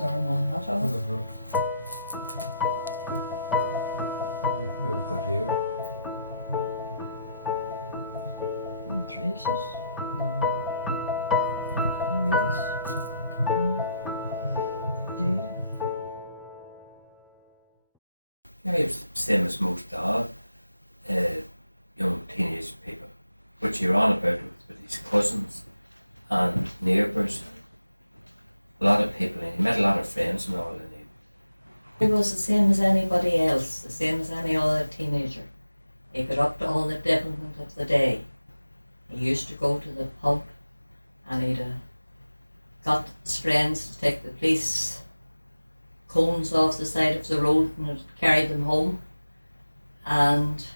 was our monitor. We've got here. And traces. Data. Yeah, he was the same as most young teenage people, which you're on about with his cousins and neighbours. A lot of people, and he met a lot of friends and all in him. He was the same as anybody else, the same as any other teenager. He got up to all the devilment of the day. He used to go to the pub and he'd got his friends to take the police cones off the side of the road and would carry them home. And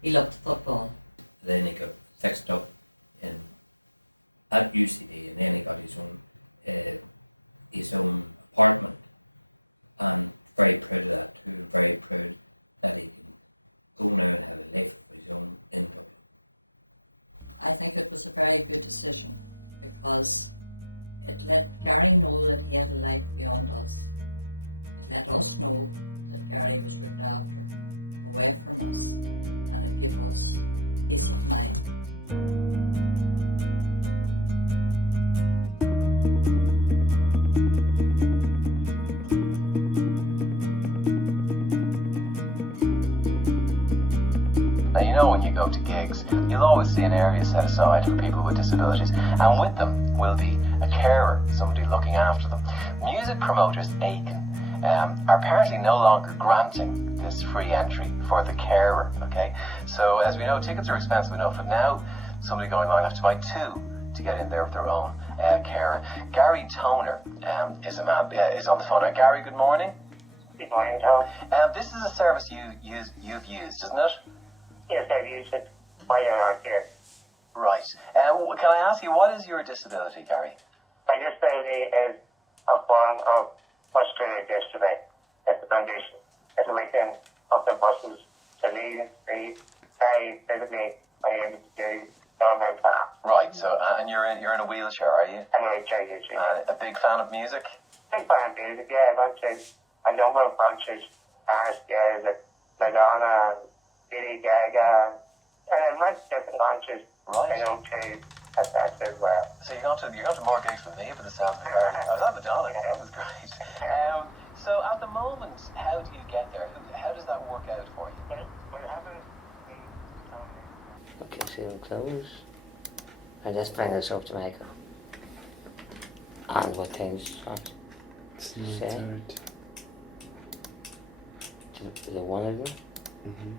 he loved football. Then he got fixed up at UCD, and then he got his own apartment, and very proud of that too. Very proud that he can go now and have a life of his own in Dublin. I think it was a very good decision because it let Garry know that he had a life beyond us. It let us know that Garry was looked after, away from us, and it gave us peace of mind. Now, you know, when you go to gigs, you'll always see an area set aside for people with disabilities, and with them will be a carer, somebody looking after them. Music promoters Aiken are apparently no longer granting this free entry for the carer, okay? So, as we know, tickets are expensive enough, but now somebody going along have to buy two to get in there with their own carer. Garry Toner is on the phone. Now, Garry, good morning. Good morning, Tom. This is a service you've used, isn't it? Yes, I've used it quite a lot here. Right. Can I ask you, what is your disability, Garry? My disability is a form of muscular dystrophy. It's a condition. It's a weakening of the muscles to lead and speed, very physically, I'm able to do normal tasks. Right. So, and you're in a wheelchair, are you? I'm a wheelchair user. A big fan of music? Big fan of music, yeah. I've gone to a number of concerts, Anastasia, like Madonna, Lady Gaga, and I've went to different concerts. Right. I know too, at that as well. So you're going to more gigs with me for the sound of the Garry. I was at Madonna. That was great. So at the moment, how do you get there? How does that work out for you? What happens? Okay, so you'll close. I just bring this up to Michael. And what things not say? The one of them? Mm-hmm.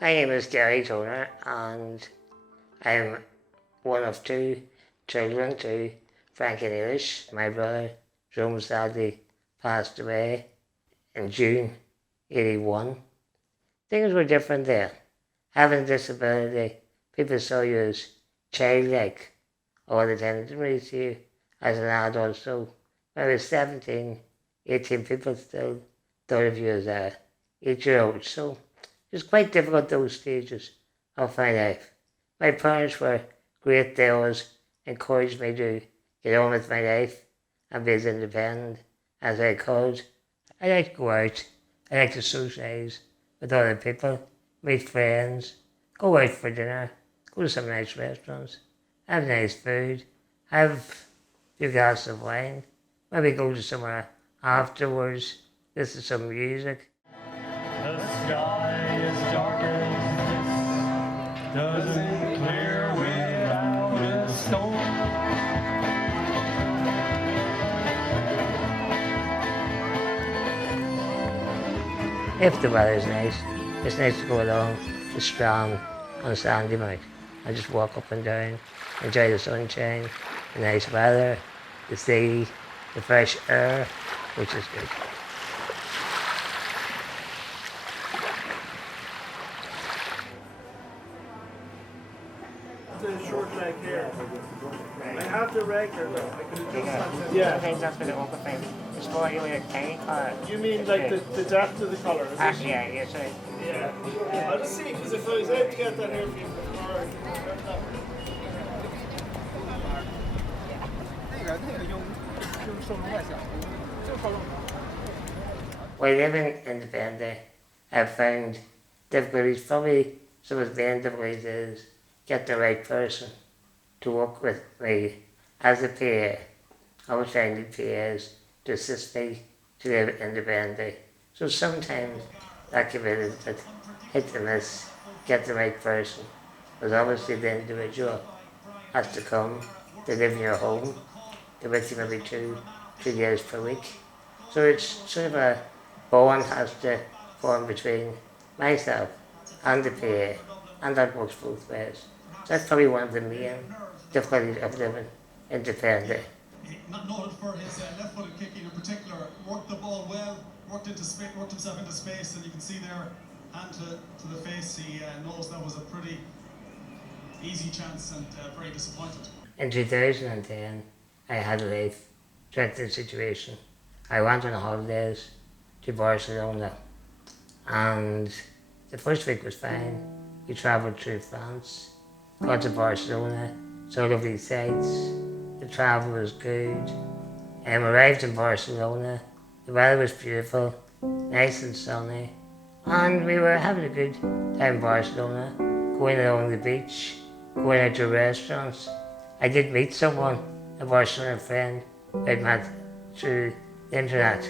My name is Garry Toner, and I'm one of two children to Frank and Irish. My brother, Jerome, sadly passed away in June '81. Things were different then. Having a disability, people saw you as childlike all the time. They didn't really see you as an adult. So when I was 17, 18, people still thought of you as a 8-year-old. So it was quite difficult those stages of my life. My parents were great. They always encouraged me to get on with my life and be as independent as I could. I like to go out. I like to socialise with other people, meet friends, go out for dinner, go to some nice restaurants, have nice food, have a few glasses of wine, maybe go to somewhere afterwards, listen to some music. The sky is dark as this, doesn't clear without a storm. If the weather's nice, it's nice to go along the strand on Sandy Mount and just walk up and down, enjoy the sunshine, the nice weather, the sea, the fresh air, which is good. The short leg here. I have the regular though. I could adjust that. Yeah. Sometimes that's what the upper thing. It's for you with a tank or... You mean like the depth of the colour, is it? Yeah, yes, right. Yeah. I'll see, because if I was able to get that here for you before, While living independently, I've found difficulties. Probably some of the main difficulties is get the right person to work with me as a PA. I was finding PAs to assist me to live independently. So sometimes that can be a little bit hit and miss, get the right person. But obviously the individual has to come to live in your home, to with you maybe 2 years per week. So it's sort of a bond has to form between myself and the PA, and that works both ways. So that's probably one of the main difficulties of living independently. Not noted for his left-footed kicking in particular, worked the ball well, worked himself into space, and you can see there, hand to the face, he knows that was a pretty easy chance and very disappointed. In 2010, I had a life-threatening situation. I went on holidays to Barcelona, and the first week was fine. We travelled through France, got to Barcelona, saw lovely sights, the travel was good. Arrived in Barcelona, the weather was beautiful, nice and sunny, and we were having a good time in Barcelona, going along the beach, going out to restaurants. I did meet someone, a Barcelona friend I'd met through the internet,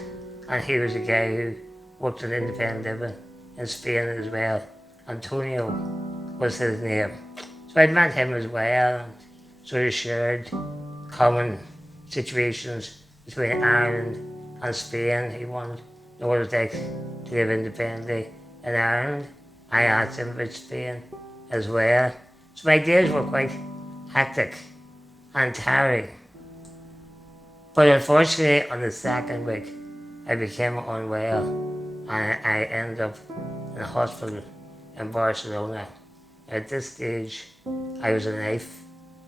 and he was a guy who worked in independent living in Spain as well. Antonio was his name. So I'd met him as well, and sort of shared common situations between Ireland and Spain. He wanted to know what it was like to live independently in Ireland. I asked him about Spain as well. So my days were quite hectic and tiring. But unfortunately, on the second week, I became unwell, and I ended up in a hospital in Barcelona. At this stage, I was a life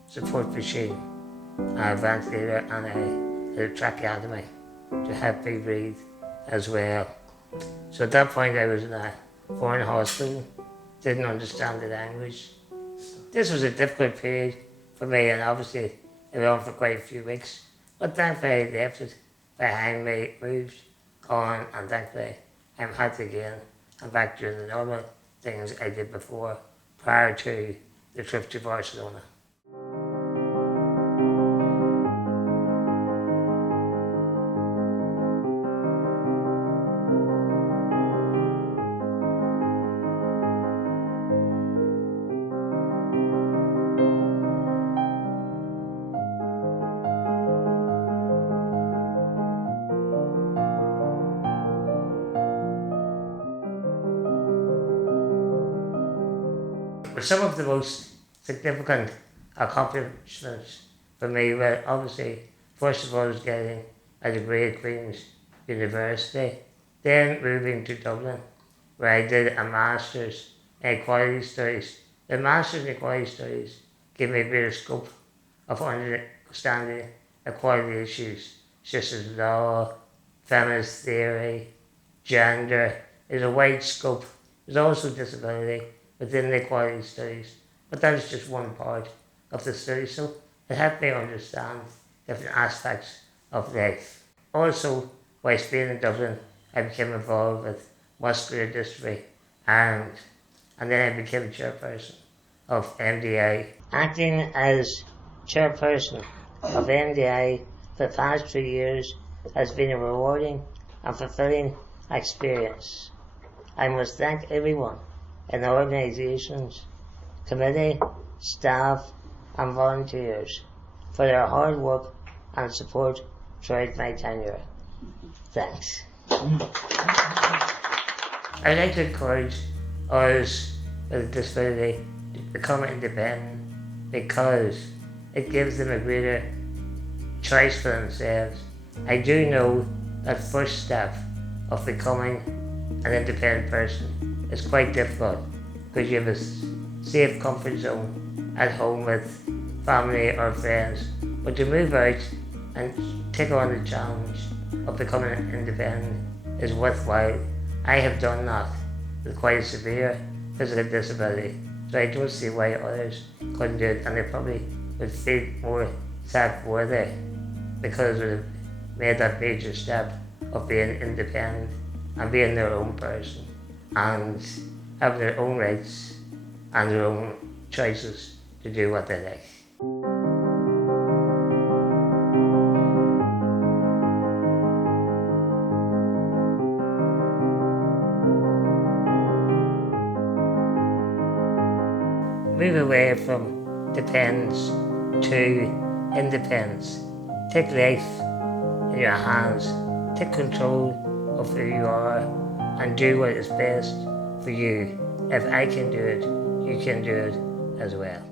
support machine, a ventilator, and I had a tracheotomy to help me breathe as well. So at that point, I was in a foreign hospital, didn't understand the language. This was a difficult period for me, and obviously it went on for quite a few weeks. But thankfully I left it behind me, moved on, and thankfully I'm healthy again. I'm back doing the normal things I did before, prior to the trip to Barcelona. Some of the most significant accomplishments for me were obviously, first of all, was getting a degree at Queen's University, then moving to Dublin, where I did a Master's in Equality Studies. The Master's in Equality Studies gave me a greater scope of understanding equality issues, such as law, feminist theory, gender. There's a wide scope. There's also disability within the equality studies, but that is just one part of the study, so it helped me understand different aspects of life. Also, whilst being in Dublin, I became involved with muscular dystrophy Ireland, and then I became chairperson of MDI. Acting as chairperson of MDI for the past 2 years has been a rewarding and fulfilling experience. I must thank everyone in the organisations, committee, staff and volunteers for their hard work and support throughout my tenure. Thanks. I'd like to encourage others with a disability to become independent because it gives them a greater choice for themselves. I do know that first step of becoming an independent person is quite difficult because you have a safe comfort zone at home with family or friends, but to move out and take on the challenge of becoming independent is worthwhile. I have done that with quite a severe physical disability, so I don't see why others couldn't do it, and they probably would feel more self-worthy because they've made that major step of being independent and being their own person and having their own rights and their own choices to do what they like. Move away from dependence to independence. Take life in your hands, take control of who you are and do what is best for you. If I can do it, you can do it as well.